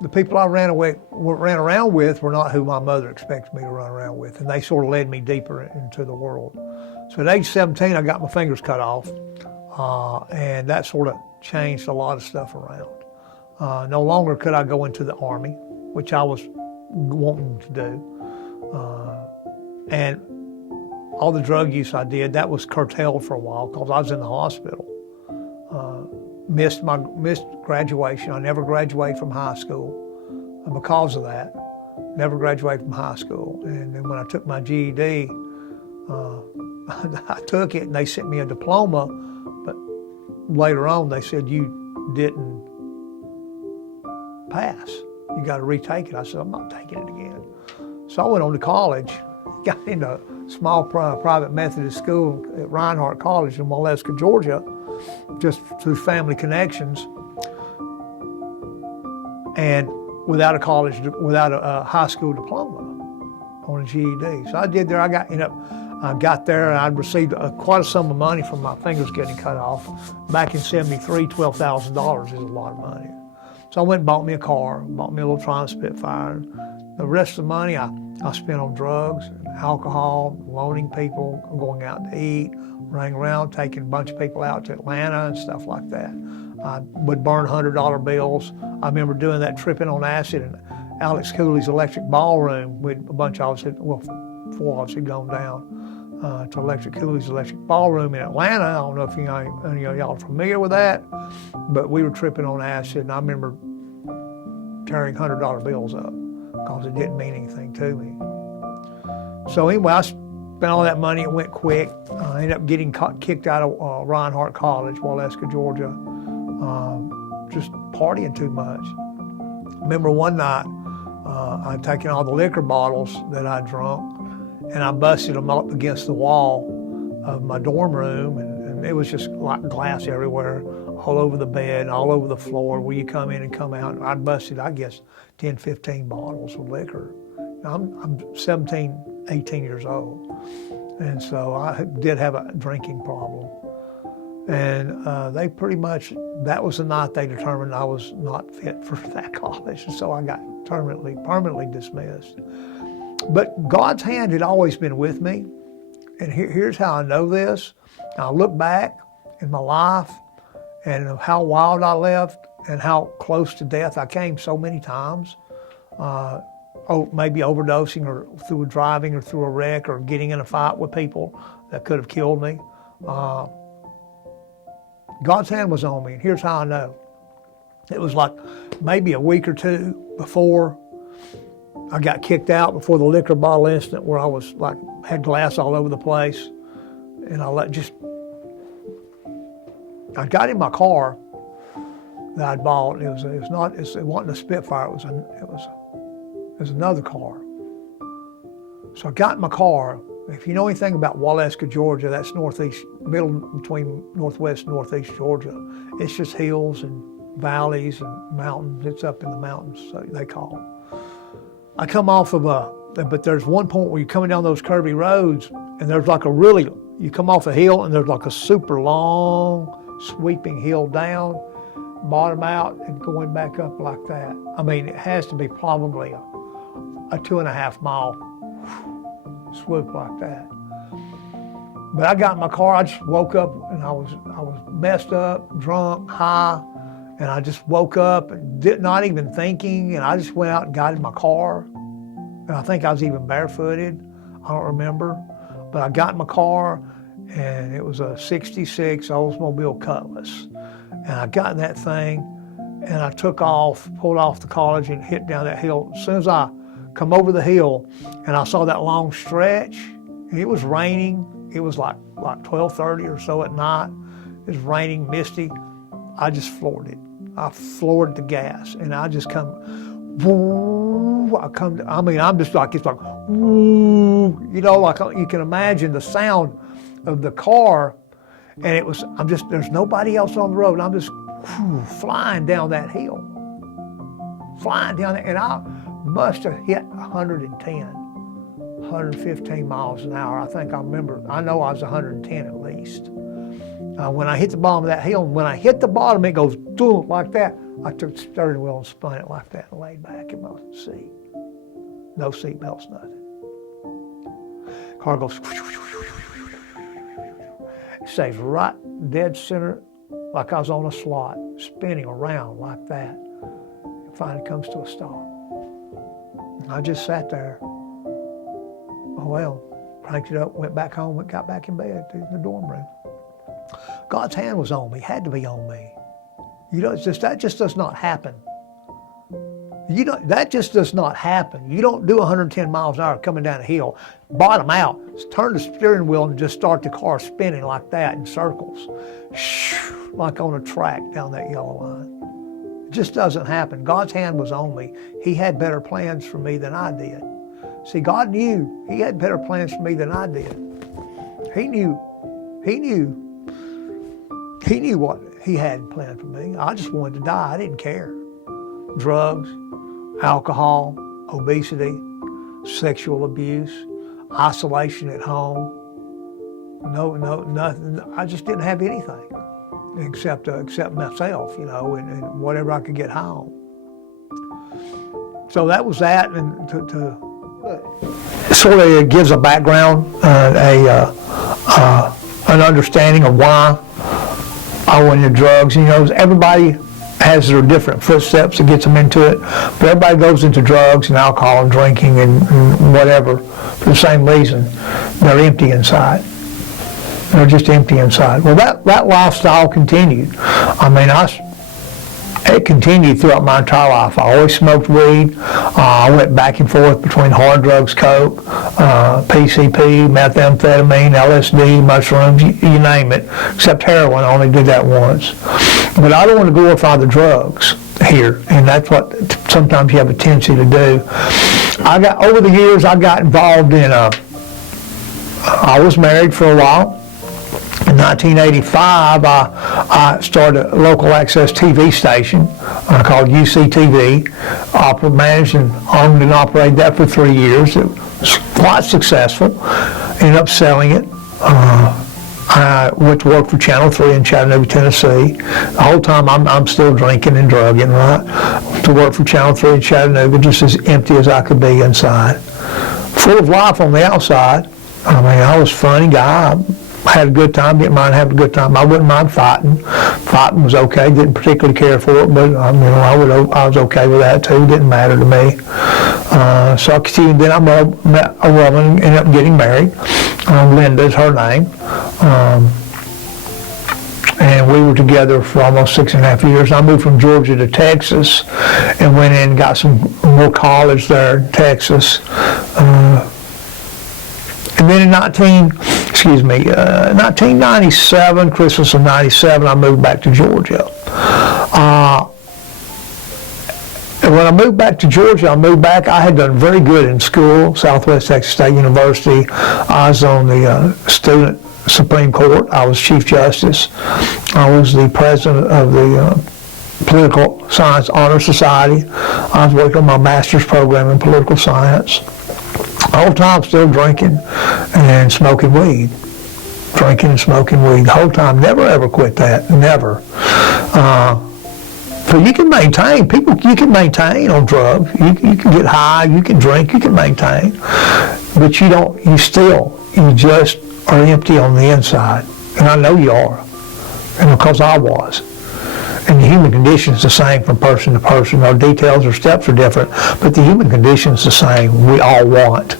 the people I ran around with were not who my mother expected me to run around with, and they sort of led me deeper into the world. So at age 17, I got my fingers cut off, and that sort of changed a lot of stuff around. No longer could I go into the Army, which I was wanting to do, and all the drug use I did, that was curtailed for a while because I was in the hospital. Missed graduation. I never graduated from high school because of that. Never graduated from high school. And then when I took my GED, I took it and they sent me a diploma, but later on they said, you didn't pass. You got to retake it. I said, I'm not taking it again. So I went on to college, got into a small private Methodist school at Reinhardt College in Waleska, Georgia, just through family connections, and without a high school diploma on a GED. So I did there. I got there and I'd received quite a sum of money from my fingers getting cut off. Back in '73, $12,000 is a lot of money. So I went and bought me a car, bought me a little Triumph Spitfire. The rest of the money I spent on drugs, alcohol, loaning people, going out to eat, running around, taking a bunch of people out to Atlanta and stuff like that. I would burn $100 bills. I remember doing that, tripping on acid in Alex Cooley's Electric Ballroom with a bunch of us, four of us had gone down to Electric Cooley's Electric Ballroom in Atlanta. I don't know if any of y'all are familiar with that, but we were tripping on acid, and I remember tearing $100 bills up because it didn't mean anything to me. So anyway, I spent all that money. It went quick. I ended up getting kicked out of Reinhardt College, Waleska, Georgia, just partying too much. Remember one night, I'd taken all the liquor bottles that I'd drunk, and I busted them up against the wall of my dorm room, and it was just like glass everywhere, all over the bed, all over the floor where you come in and come out. And I'd busted, I guess, 10, 15 bottles of liquor. Now, I'm 17, 18 years old, and so I did have a drinking problem. And they pretty much, that was the night they determined I was not fit for that college, and so I got permanently dismissed. But God's hand had always been with me, and here's how I know this. I look back in my life and how wild I left and how close to death I came so many times. Maybe overdosing or through driving or through a wreck or getting in a fight with people that could have killed me. God's hand was on me, and here's how I know. It was like maybe a week or two before I got kicked out, before the liquor bottle incident where I was like, had glass all over the place. And I got in my car that I'd bought. It wasn't a Spitfire, it was another car. So I got in my car. If you know anything about Waleska, Georgia, that's middle between northwest and northeast Georgia. It's just hills and valleys and mountains. It's up in the mountains, so they call it. I come off of but there's one point where you're coming down those curvy roads, and there's like you come off a hill, and there's like a super long, sweeping hill down, bottom out, and going back up like that. I mean, it has to be probably a 2.5 mile swoop like that. But I got in my car, I just woke up, and I was messed up, drunk, high, and I just woke up and not even thinking, and I just went out and got in my car. And I think I was even barefooted, I don't remember. But I got in my car, and it was a '66 Oldsmobile Cutlass. And I got in that thing, and I took off, pulled off the college and hit down that hill. As soon as I come over the hill and I saw that long stretch, and it was raining. It was like 12:30 or so at night. It was raining, misty. I just floored it. I floored the gas, and I just come, woo, I'm just like, it's like, woo, like you can imagine the sound of the car, and there's nobody else on the road, and I'm just flying down that hill. Flying down there, and I must have hit 110, 115 miles an hour. I know I was 110 at least. When I hit the bottom of that hill, when I hit the bottom, it goes boom like that. I took the steering wheel and spun it like that and laid back in my seat. No seat belts, nothing. Car goes, it stays right dead center, like I was on a slot, spinning around like that. It finally comes to a stop. I just sat there. Oh well, cranked it up, went back home, got back in bed to the dorm room. God's hand was on me, had to be on me. You know, that just does not happen. That just does not happen. You don't do 110 miles an hour coming down a hill, bottom out, turn the steering wheel and just start the car spinning like that in circles, like on a track down that yellow line. It just doesn't happen. God's hand was on me. He had better plans for me than I did. See, God knew He had better plans for me than I did. He knew what He had planned for me. I just wanted to die. I didn't care. Drugs, alcohol, obesity, sexual abuse, isolation at home. No, nothing. I just didn't have anything except myself, you know, and whatever I could get home. So that was that, and to sort of gives a background, an understanding of why I went into drugs. You know, everybody has their different footsteps that gets them into it, but everybody goes into drugs and alcohol and drinking and whatever for the same reason. They're empty inside. They're just empty inside. Well, that lifestyle continued. I mean, it continued throughout my entire life. I always smoked weed. I went back and forth between hard drugs, coke, PCP, methamphetamine, LSD, mushrooms, you name it, except heroin. I only did that once. But I don't want to glorify the drugs here, and that's what sometimes you have a tendency to do. Over the years, I got involved in I was married for a while. In 1985, I started a local access TV station called UCTV. Managed and owned and operated that for 3 years. It was quite successful. Ended up selling it. I went to work for Channel 3 in Chattanooga, Tennessee. The whole time I'm still drinking and drugging, right? To work for Channel 3 in Chattanooga, just as empty as I could be inside. Full of life on the outside. I mean, I was a funny guy. I had a good time, didn't mind having a good time. I wouldn't mind fighting. Fighting was okay, didn't particularly care for it, but I was okay with that too, didn't matter to me. So I continued, then I met a woman, ended up getting married. Linda is her name. And we were together for almost 6.5 years. I moved from Georgia to Texas and went in and got some more college there in Texas. And then in 1997, Christmas of 97, I moved back to Georgia. And when I moved back to Georgia, I had done very good in school, Southwest Texas State University. I was on the Student Supreme Court. I was Chief Justice. I was the president of the Political Science Honor Society. I was working on my master's program in political science. The whole time still drinking and smoking weed. Drinking and smoking weed the whole time. Never ever quit that. Never. So you can maintain. You can maintain on drugs. You can get high, you can drink, you can maintain. But you just are empty on the inside. And I know you are. And because I was. And the human condition is the same from person to person. Our details or steps are different, but the human condition is the same. We all want,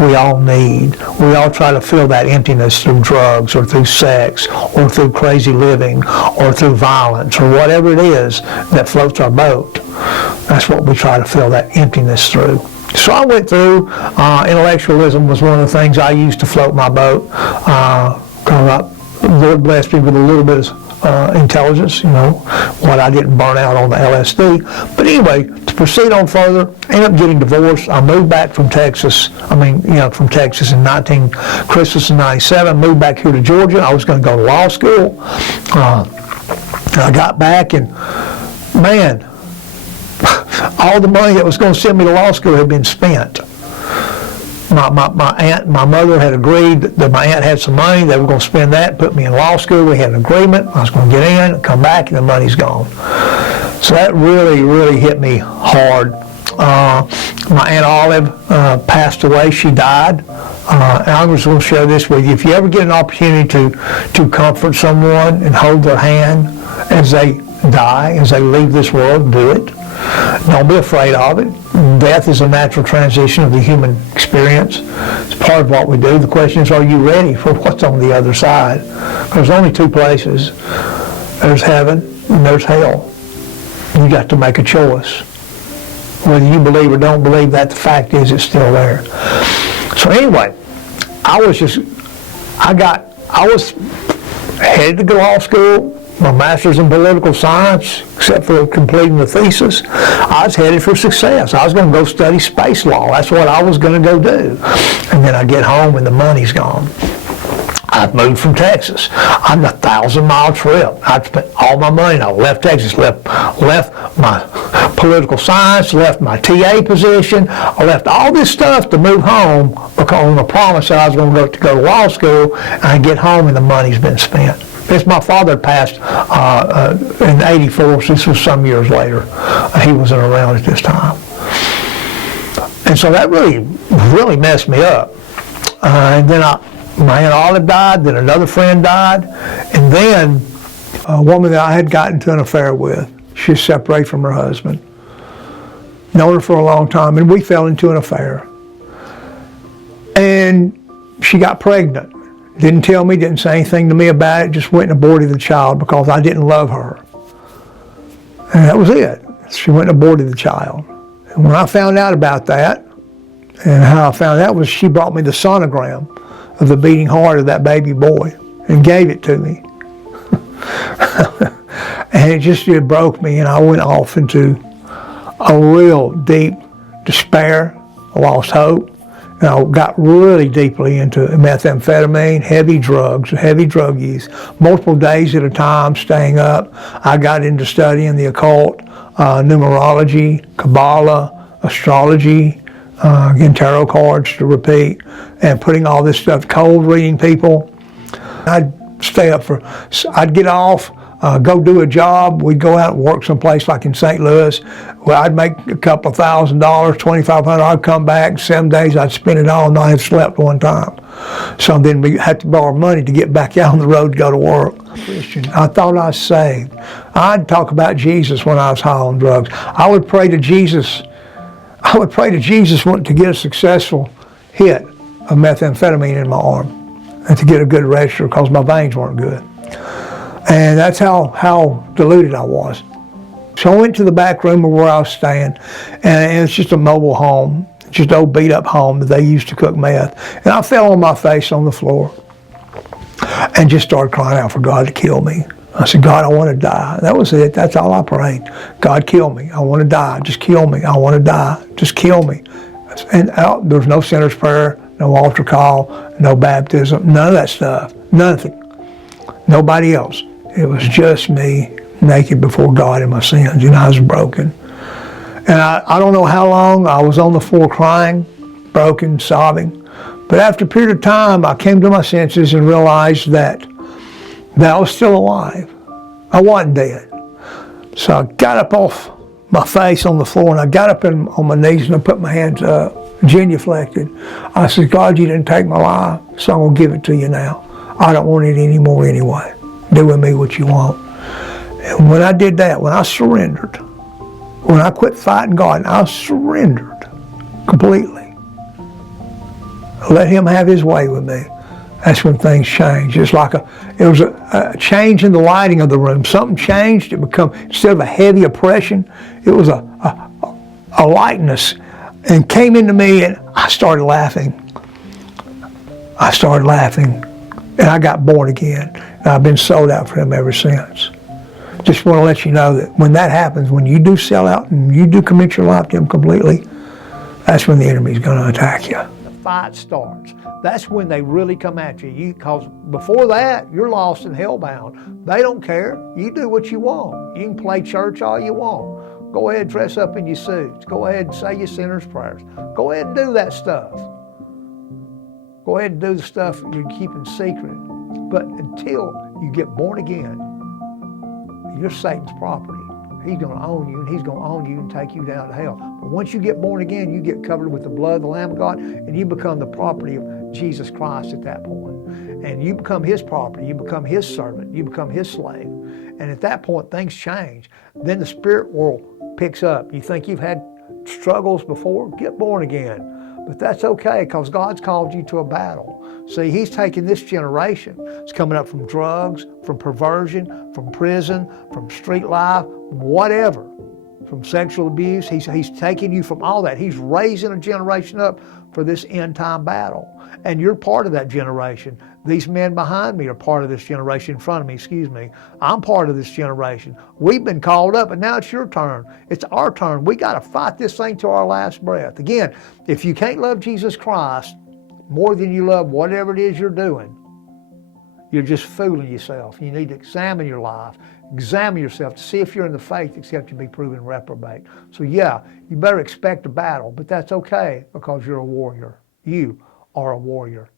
we all need, we all try to fill that emptiness through drugs or through sex or through crazy living or through violence or whatever it is that floats our boat. That's what we try to fill that emptiness through. So I went through, intellectualism was one of the things I used to float my boat. The Lord blessed me with a little bit of intelligence, what I didn't burn out on the LSD. But anyway, to proceed on further, ended up getting divorced. I moved back from Texas. From Texas in Christmas of 97. Moved back here to Georgia. I was going to go to law school. I got back and, man, all the money that was going to send me to law school had been spent. my mother had agreed that my aunt had some money. They were going to spend that, put me in law school. We had an agreement. I was going to get in, come back, and the money's gone. So that really, really hit me hard. My Aunt Olive passed away. She died. And I was going to share this with you. If you ever get an opportunity to comfort someone and hold their hand as they die, as they leave this world, do it. Don't be afraid of it. Death is a natural transition of the human experience. It's part of what we do. The question is, are you ready for what's on the other side? There's only two places. There's heaven and there's hell. You got to make a choice. Whether you believe or don't believe that, the fact is it's still there. So anyway, I was headed to go to law school, my master's in political science, except for completing the thesis. I was headed for success. I was going to go study space law. That's what I was going to go do. And then I get home and the money's gone. I've moved from Texas. I'm a 1,000-mile trip. I'd spent all my money. I left Texas, left my political science, left my TA position. I left all this stuff to move home because on the promise that I was going to go to law school, and I get home and the money's been spent. This, my father passed in '84, so this was some years later. He wasn't around at this time. And so that really messed me up. And then my Aunt Olive died, then another friend died, and then a woman that I had gotten into an affair with, she was separated from her husband. Known her for a long time, and we fell into an affair. And she got pregnant. Didn't tell me, didn't say anything to me about it, just went and aborted the child because I didn't love her. And that was it. She went and aborted the child. And when I found out about that, and how I found out was she brought me the sonogram of the beating heart of that baby boy and gave it to me. And it broke me, and I went off into a real deep despair. I lost hope. And I got really deeply into methamphetamine, heavy drugs, heavy drug use, multiple days at a time, staying up. I got into studying the occult, numerology, Kabbalah, astrology, again, tarot cards to repeat, and putting all this stuff, cold reading people. I'd I'd get off, go do a job. We'd go out and work someplace like in St. Louis. Well, I'd make a couple $1,000, $2,500. I'd come back 7 days. I'd spend it all, and I had slept one time. So then we had to borrow money to get back out on the road to go to work. Christian, I thought I was saved. I'd talk about Jesus when I was high on drugs. I would pray to Jesus. To get a successful hit of methamphetamine in my arm and to get a good register because my veins weren't good. And that's how deluded I was. So I went to the back room of where I was staying, and it's just a mobile home, just an old beat-up home that they used to cook meth. And I fell on my face on the floor and just started crying out for God to kill me. I said, God, I want to die. That was it. That's all I prayed. God, kill me. I want to die. Just kill me. I want to die. Just kill me. And there was no sinner's prayer, no altar call, no baptism, none of that stuff. Nothing. Nobody else. It was just me, naked before God in my sins, and I was broken. And I don't know how long I was on the floor crying, broken, sobbing. But after a period of time, I came to my senses and realized that I was still alive. I wasn't dead. So I got up off my face on the floor, and I got up on my knees, and I put my hands up, genuflected. I said, God, you didn't take my life, so I'm going to give it to you now. I don't want it anymore anyway. Do with me what you want. And when I did that, when I surrendered, when I quit fighting God, I surrendered completely. Let him have his way with me. That's when things changed. It was a change in the lighting of the room. Something changed. It became, instead of a heavy oppression, it was a lightness, and came into me, and I started laughing. And I got born again. And I've been sold out for him ever since. Just want to let you know that when that happens, when you do sell out and you do commit your life to him completely, that's when the enemy's going to attack you. The fight starts. That's when they really come at you. Because before that, you're lost and hellbound. They don't care. You do what you want. You can play church all you want. Go ahead and dress up in your suits. Go ahead and say your sinner's prayers. Go ahead and do that stuff. Go ahead and do the stuff you're keeping secret. But until you get born again, you're Satan's property. He's going to own you, and he's going to own you and take you down to hell. But once you get born again, you get covered with the blood of the Lamb of God, and you become the property of Jesus Christ at that point. And you become his property. You become his servant. You become his slave. And at that point, things change. Then the spirit world picks up. You think you've had struggles before? Get born again. But that's okay, because God's called you to a battle. See, he's taking this generation. It's coming up from drugs, from perversion, from prison, from street life, whatever, from sexual abuse. He's taking you from all that. He's raising a generation up for this end time battle. And you're part of that generation. These men behind me are part of this generation, in front of me, excuse me. I'm part of this generation. We've been called up, and now it's your turn. It's our turn. We got to fight this thing to our last breath. Again, if you can't love Jesus Christ more than you love whatever it is you're doing, you're just fooling yourself. You need to examine your life, examine yourself to see if you're in the faith, except you be proven reprobate. So yeah, you better expect a battle, but that's okay, because you're a warrior. You are a warrior.